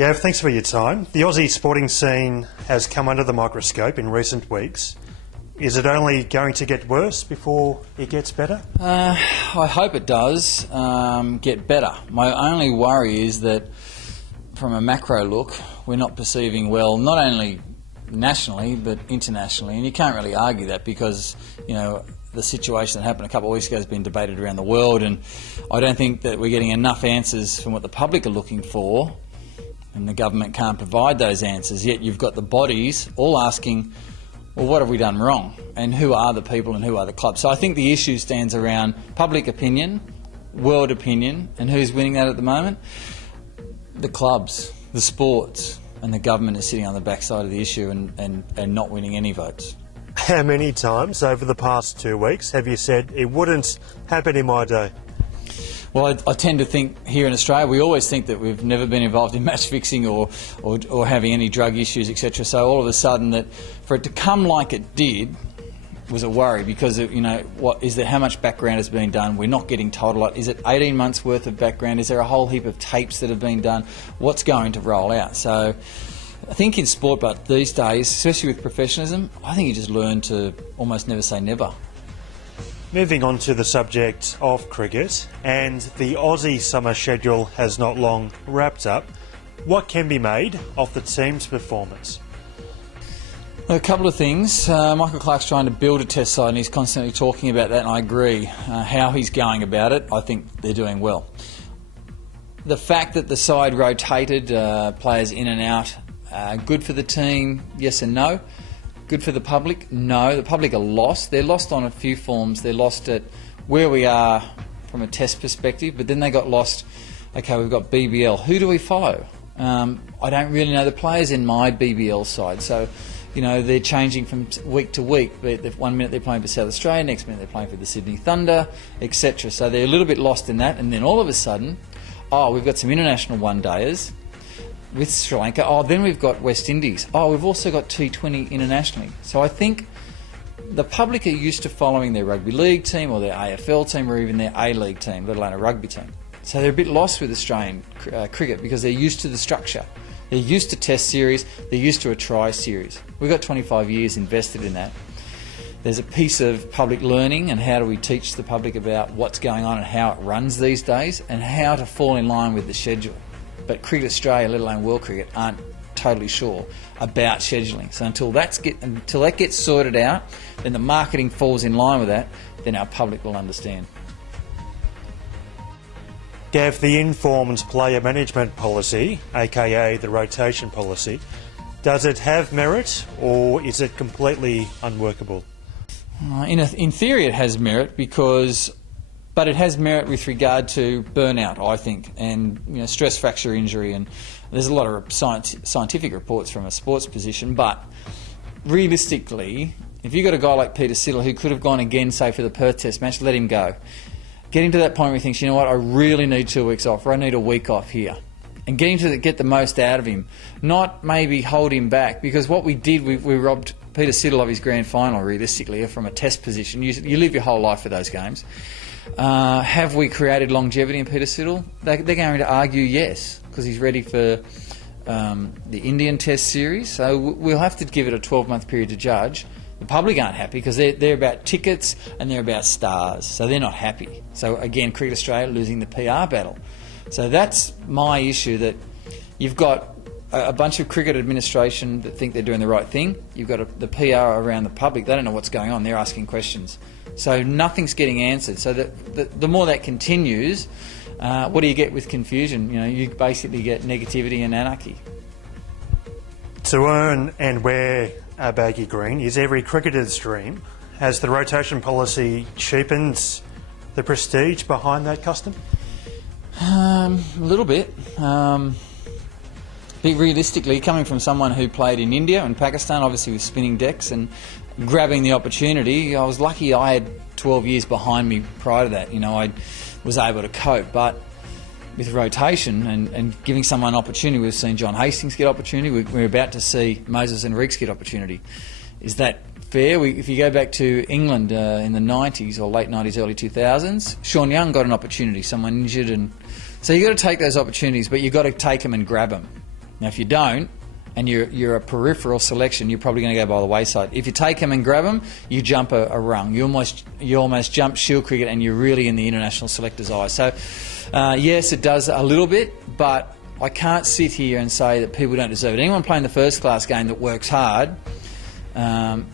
Gav, thanks for your time. The Aussie sporting scene has come under the microscope in recent weeks. Is it only going to get worse before it gets better? I hope it does get better. My only worry is that from a macro look, we're not perceiving well, not only nationally but internationally, and you can't really argue that because, you know, the situation that happened a couple of weeks ago has been debated around the world, and I don't think that we're getting enough answers from what the public are looking for, and the government can't provide those answers. Yet you've got the bodies all asking, well, what have we done wrong? And who are the people and who are the clubs? So I think the issue stands around public opinion, world opinion, and who's winning that at the moment? The clubs, the sports, and the government is sitting on the backside of the issue and not winning any votes. How many times over the past 2 weeks have you said it wouldn't happen in my day? Well, I tend to think here in Australia, we always think that we've never been involved in match fixing or having any drug issues, etc. So all of a sudden, that for it to come like it did was a worry because, you know, what is there? How much background has been done? We're not getting told a lot. Is it 18 months worth of background? Is there a whole heap of tapes that have been done? What's going to roll out? So I think in sport, but these days, especially with professionalism, I think you just learn to almost never say never. Moving on to the subject of cricket, and the Aussie summer schedule has not long wrapped up. What can be made of the team's performance? A couple of things. Michael Clarke's trying to build a test side and he's constantly talking about that, and I agree. How he's going about it, I think they're doing well. The fact that the side rotated players in and out, good for the team, yes and no. Good for the public? No. The public are lost. They're lost on a few forms. They're lost at where we are from a test perspective, but then they got lost. Okay, we've got BBL. Who do we follow? I don't really know the players in my BBL side, so you know they're changing from week to week. But 1 minute they're playing for South Australia, next minute they're playing for the Sydney Thunder, etc. So they're a little bit lost in that, and then all of a sudden, oh, we've got some international one-dayers with Sri Lanka. Oh, then we've got West Indies. Oh, we've also got T20 internationally. So I think the public are used to following their rugby league team or their AFL team or even their A-League team, let alone a rugby team. So they're a bit lost with Australian cricket because they're used to the structure. They're used to test series. They're used to a try series. We've got 25 years invested in that. There's a piece of public learning and how do we teach the public about what's going on and how it runs these days and how to fall in line with the schedule. But Cricket Australia, let alone World Cricket, aren't totally sure about scheduling. So until that gets sorted out, then the marketing falls in line with that, then our public will understand. Gav, the informed player management policy, aka the rotation policy, does it have merit or is it completely unworkable? In theory it has merit but it has merit with regard to burnout, I think, and you know, stress fracture injury, and there's a lot of scientific reports from a sports position, but realistically, if you've got a guy like Peter Siddle who could have gone again, say, for the Perth Test match, let him go. Getting to that point where he thinks, you know what, I really need 2 weeks off, or I need a week off here. And getting to get the most out of him, not maybe hold him back, because what we did, we robbed Peter Siddle of his grand final, realistically, from a test position. You live your whole life for those games. Have we created longevity in Peter Siddle? They're going to argue yes, because he's ready for the Indian Test series. So we'll have to give it a 12-month period to judge. The public aren't happy because they're about tickets and they're about stars, so they're not happy. So again, Cricket Australia losing the PR battle. So that's my issue, that you've got a bunch of cricket administration that think they're doing the right thing. You've got the PR around the public. They don't know what's going on. They're asking questions. So nothing's getting answered. So the more that continues, what do you get with confusion? You know, you basically get negativity and anarchy. To earn and wear a baggy green is every cricketer's dream. Has the rotation policy cheapened the prestige behind that custom? A little bit. Realistically, coming from someone who played in India and Pakistan, obviously with spinning decks and grabbing the opportunity, I was lucky I had 12 years behind me prior to that. You know, I was able to cope, but with rotation and giving someone opportunity, we've seen John Hastings get opportunity, we're about to see Moses and Reeks get opportunity. Is that fair? If you go back to England in the 90s or late 90s, early 2000s, Sean Young got an opportunity, someone injured, and so you've got to take those opportunities, but you've got to take them and grab them. Now, if you don't, and you're a peripheral selection, you're probably going to go by the wayside. If you take them and grab them, you jump a rung. You almost jump Shield cricket, and you're really in the international selector's eye. So, yes, it does a little bit, but I can't sit here and say that people don't deserve it. Anyone playing the first class game that works hard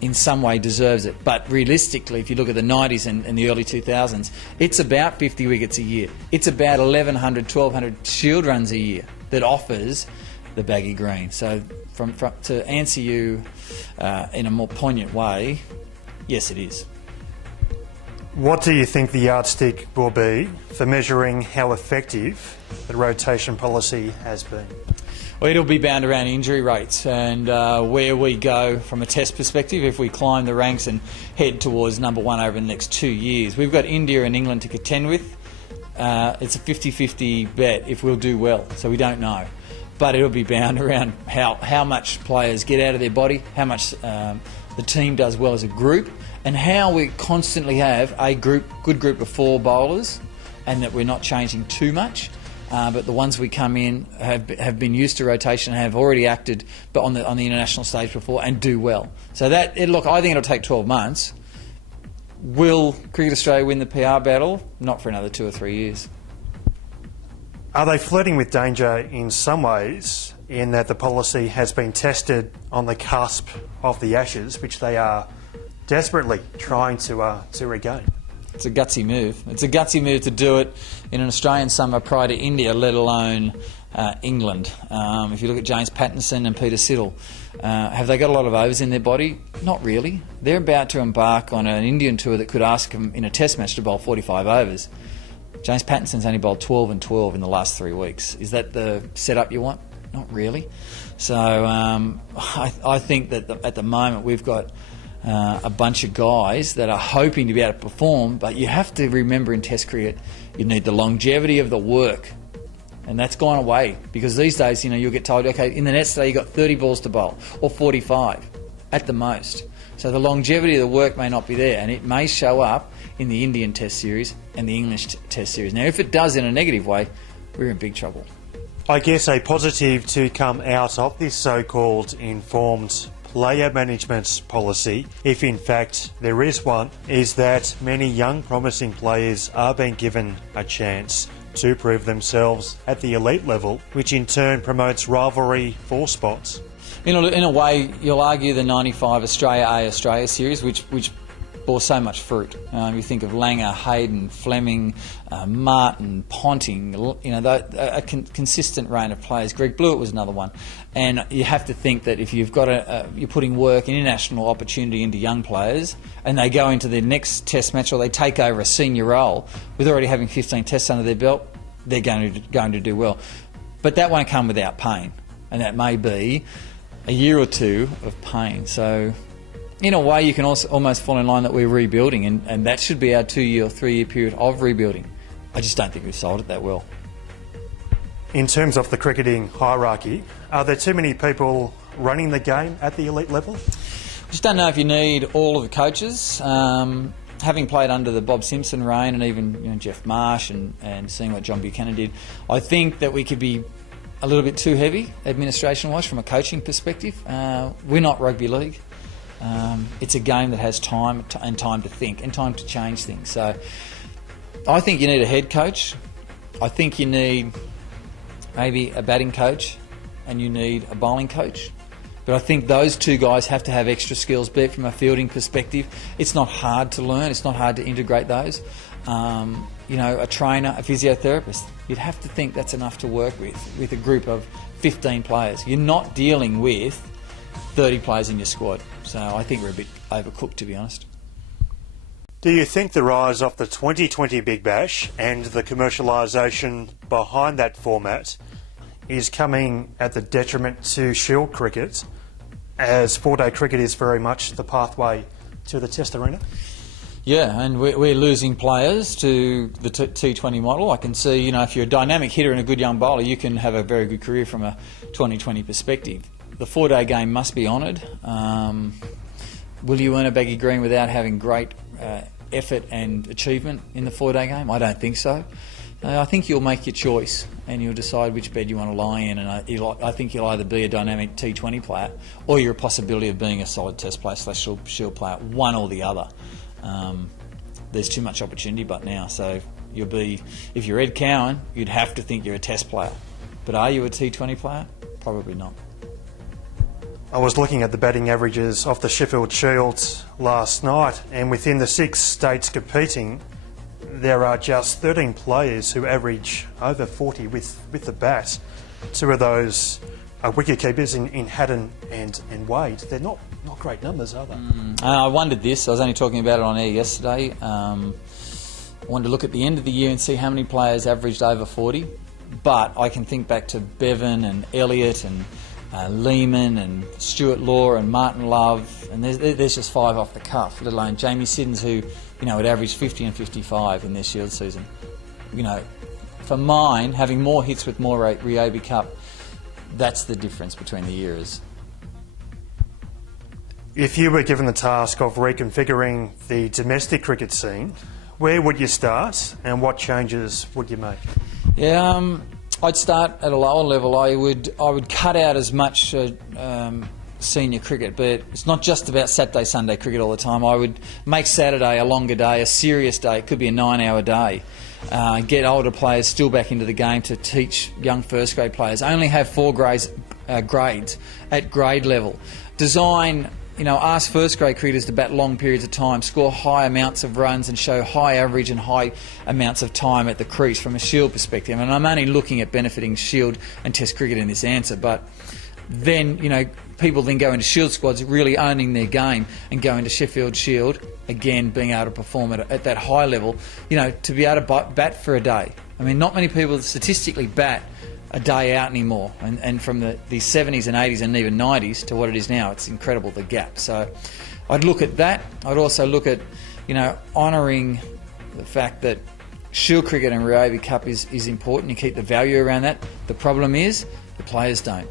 in some way deserves it. But realistically, if you look at the 90s and the early 2000s, it's about 50 wickets a year. It's about 1,100, 1,200 Shield runs a year that offers the baggy green. So to answer you in a more poignant way, yes, it is. What do you think the yardstick will be for measuring how effective the rotation policy has been? Well, it'll be bound around injury rates and where we go from a test perspective if we climb the ranks and head towards number one over the next 2 years. We've got India and England to contend with. It's a 50-50 bet if we'll do well, so we don't know. But it'll be bound around how much players get out of their body, how much the team does well as a group, and how we constantly have a good group of 4 bowlers, and that we're not changing too much. But the ones we come in have been used to rotation and have already acted but on the international stage before and do well. So look, I think it'll take 12 months. Will Cricket Australia win the PR battle? Not for another 2 or 3 years. Are they flirting with danger in some ways, in that the policy has been tested on the cusp of the Ashes, which they are desperately trying to regain? It's a gutsy move. It's a gutsy move to do it in an Australian summer prior to India, let alone England. If you look at James Pattinson and Peter Siddle, have they got a lot of overs in their body? Not really. They're about to embark on an Indian tour that could ask them in a test match to bowl 45 overs. James Pattinson's only bowled 12 and 12 in the last 3 weeks. Is that the setup you want? Not really. So I think that at the moment we've got a bunch of guys that are hoping to be able to perform, but you have to remember in Test cricket you need the longevity of the work, and that's gone away because these days you'll get told, okay, in the nets today you've got 30 balls to bowl or 45 at the most. So the longevity of the work may not be there, and it may show up in the Indian Test series and the English Test series. Now, if it does in a negative way, we're in big trouble. I guess a positive to come out of this so-called informed player management policy, if in fact there is one, is that many young promising players are being given a chance to prove themselves at the elite level, which in turn promotes rivalry for spots. In a way, you'll argue the 95 Australia series, which bore so much fruit. You think of Langer, Hayden, Fleming, Martin, Ponting, a consistent reign of players. Greg Blewett was another one. And you have to think that if you've got you're putting work, international opportunity into young players, and they go into their next test match or they take over a senior role with already having 15 tests under their belt, they're going to do well. But that won't come without pain, and that may be a year or two of pain. So in a way you can also almost fall in line that we're rebuilding, and that should be our 2-year or 3-year period of rebuilding. I just don't think we've sold it that well. In terms of the cricketing hierarchy, are there too many people running the game at the elite level? I just don't know if you need all of the coaches. Having played under the Bob Simpson reign and even Jeff Marsh and seeing what John Buchanan did, I think that we could be a little bit too heavy administration-wise from a coaching perspective. We're not rugby league. It's a game that has time to think and time to change things. So I think you need a head coach. I think you need maybe a batting coach and you need a bowling coach. But I think those two guys have to have extra skills, be it from a fielding perspective. It's not hard to learn. It's not hard to integrate those. A trainer, a physiotherapist, you'd have to think that's enough to work with a group of 15 players. You're not dealing with 30 players in your squad. So I think we're a bit overcooked, to be honest. Do you think the rise of the 2020 Big Bash and the commercialisation behind that format is coming at the detriment to Shield cricket, as 4-day cricket is very much the pathway to the Test arena? Yeah, and we're losing players to the T20 model. I can see, if you're a dynamic hitter and a good young bowler, you can have a very good career from a 2020 perspective. The 4-day game must be honoured. Will you earn a baggy green without having great effort and achievement in the 4-day game? I don't think so. I think you'll make your choice and you'll decide which bed you want to lie in, and I think you'll either be a dynamic T20 player or you're a possibility of being a solid test player / shield player, one or the other. There's too much opportunity but now, so you'll be, if you're Ed Cowan, you'd have to think you're a test player. But are you a T20 player? Probably not. I was looking at the batting averages of the Sheffield Shield last night, and within the 6 states competing, there are just 13 players who average over 40 with the bat. 2 of those are wicketkeepers in Haddon and Wade. They're not great numbers, are they? I wondered this. I was only talking about it on air yesterday. I wanted to look at the end of the year and see how many players averaged over 40. But I can think back to Bevan and Elliott and Lehman and Stuart Law and Martin Love, and there's just 5 off the cuff, let alone Jamie Siddons, who, had averaged 50 and 55 in their Shield season. For mine, having more hits with more Ryobi Cup, that's the difference between the eras. If you were given the task of reconfiguring the domestic cricket scene, where would you start and what changes would you make? Yeah, I'd start at a lower level. I would cut out as much senior cricket, but it's not just about Saturday, Sunday cricket all the time. I would make Saturday a longer day, a serious day. It could be a 9-hour day. Get older players still back into the game to teach young first grade players. Only have 4 grades at grade level. Design, ask first grade cricketers to bat long periods of time, score high amounts of runs and show high average and high amounts of time at the crease from a Shield perspective. And I'm only looking at benefiting Shield and Test cricket in this answer, but then, people then go into Shield squads really owning their game and go into Sheffield Shield, again being able to perform at that high level, to be able to bat for a day. I mean, not many people statistically bat a day out anymore, and from the 70s and 80s and even 90s to what it is now, it's incredible, the gap. So I'd look at that. I'd also look at, honouring the fact that Shield cricket and Ryobi Cup is important. You keep the value around that. The problem is the players don't,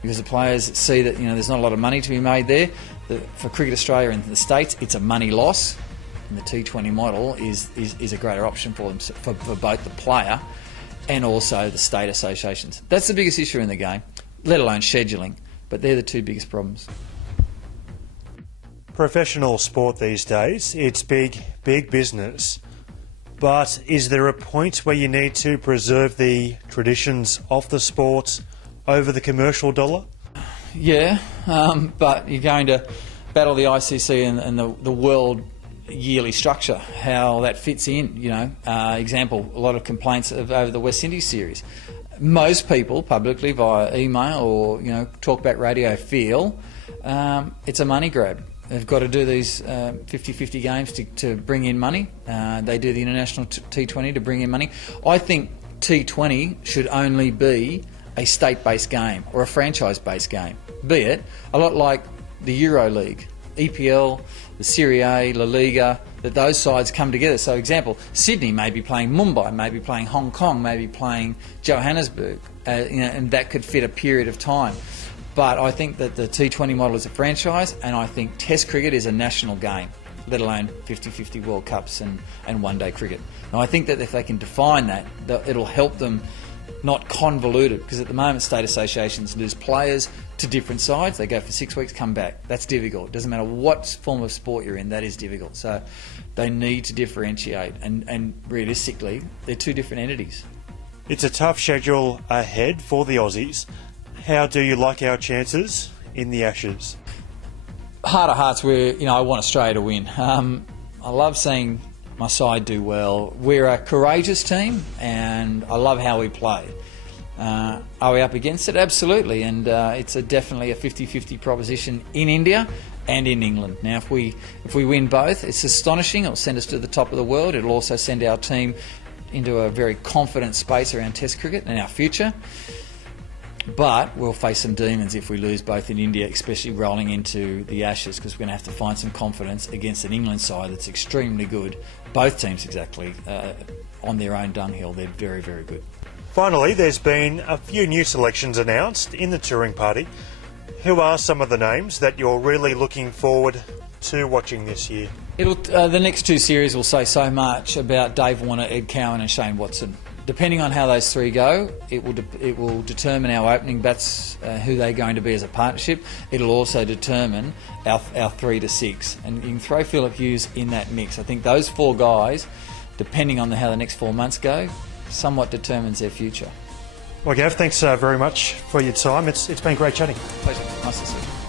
because the players see that there's not a lot of money to be made there. For Cricket Australia in the States, it's a money loss, and the T20 model is a greater option for them, for both the player and also the state associations. That's the biggest issue in the game, let alone scheduling, but they're the 2 biggest problems. Professional sport these days, it's big business, but is there a point where you need to preserve the traditions of the sport over the commercial dollar? Yeah, but you're going to battle the ICC and the world yearly structure, how that fits in. Example, a lot of complaints over the West Indies series. Most people publicly via email or talkback radio feel it's a money grab. They've got to do these 50-50 games to bring in money. They do the international T20 to bring in money. I think T20 should only be a state-based game or a franchise-based game, be it a lot like the Euro League, EPL, the Serie A, La Liga, that those sides come together. So example, Sydney may be playing Mumbai, may be playing Hong Kong, may be playing Johannesburg, and that could fit a period of time. But I think that the T20 model is a franchise, and I think Test cricket is a national game, let alone 50-50 World Cups and one-day cricket. And I think that if they can define that, it'll help them not convolute it, because at the moment state associations lose players to different sides. They go for 6 weeks, come back. That's difficult. It doesn't matter what form of sport you're in, that is difficult. So they need to differentiate, and realistically, they're 2 different entities. It's a tough schedule ahead for the Aussies. How do you like our chances in the Ashes? Heart of hearts, I want Australia to win. I love seeing my side do well. We're a courageous team, and I love how we play. Are we up against it? Absolutely, and it's definitely a 50-50 proposition in India and in England. Now, if we win both, it's astonishing. It'll send us to the top of the world. It'll also send our team into a very confident space around Test cricket and our future. But we'll face some demons if we lose both in India, especially rolling into the Ashes, because we're going to have to find some confidence against an England side that's extremely good. Both teams exactly on their own dunghill. They're very, very good. Finally, there's been a few new selections announced in the touring party. Who are some of the names that you're really looking forward to watching this year? The next 2 series will say so much about Dave Warner, Ed Cowan and Shane Watson. depending on how those three go, it will determine our opening bats, who they're going to be as a partnership. It'll also determine our 3 to 6, and you can throw Phillip Hughes in that mix. I think those 4 guys, depending on how the next 4 months go, somewhat determines their future. Well, Gav, thanks very much for your time. It's been great chatting. Pleasure. Nice to see you.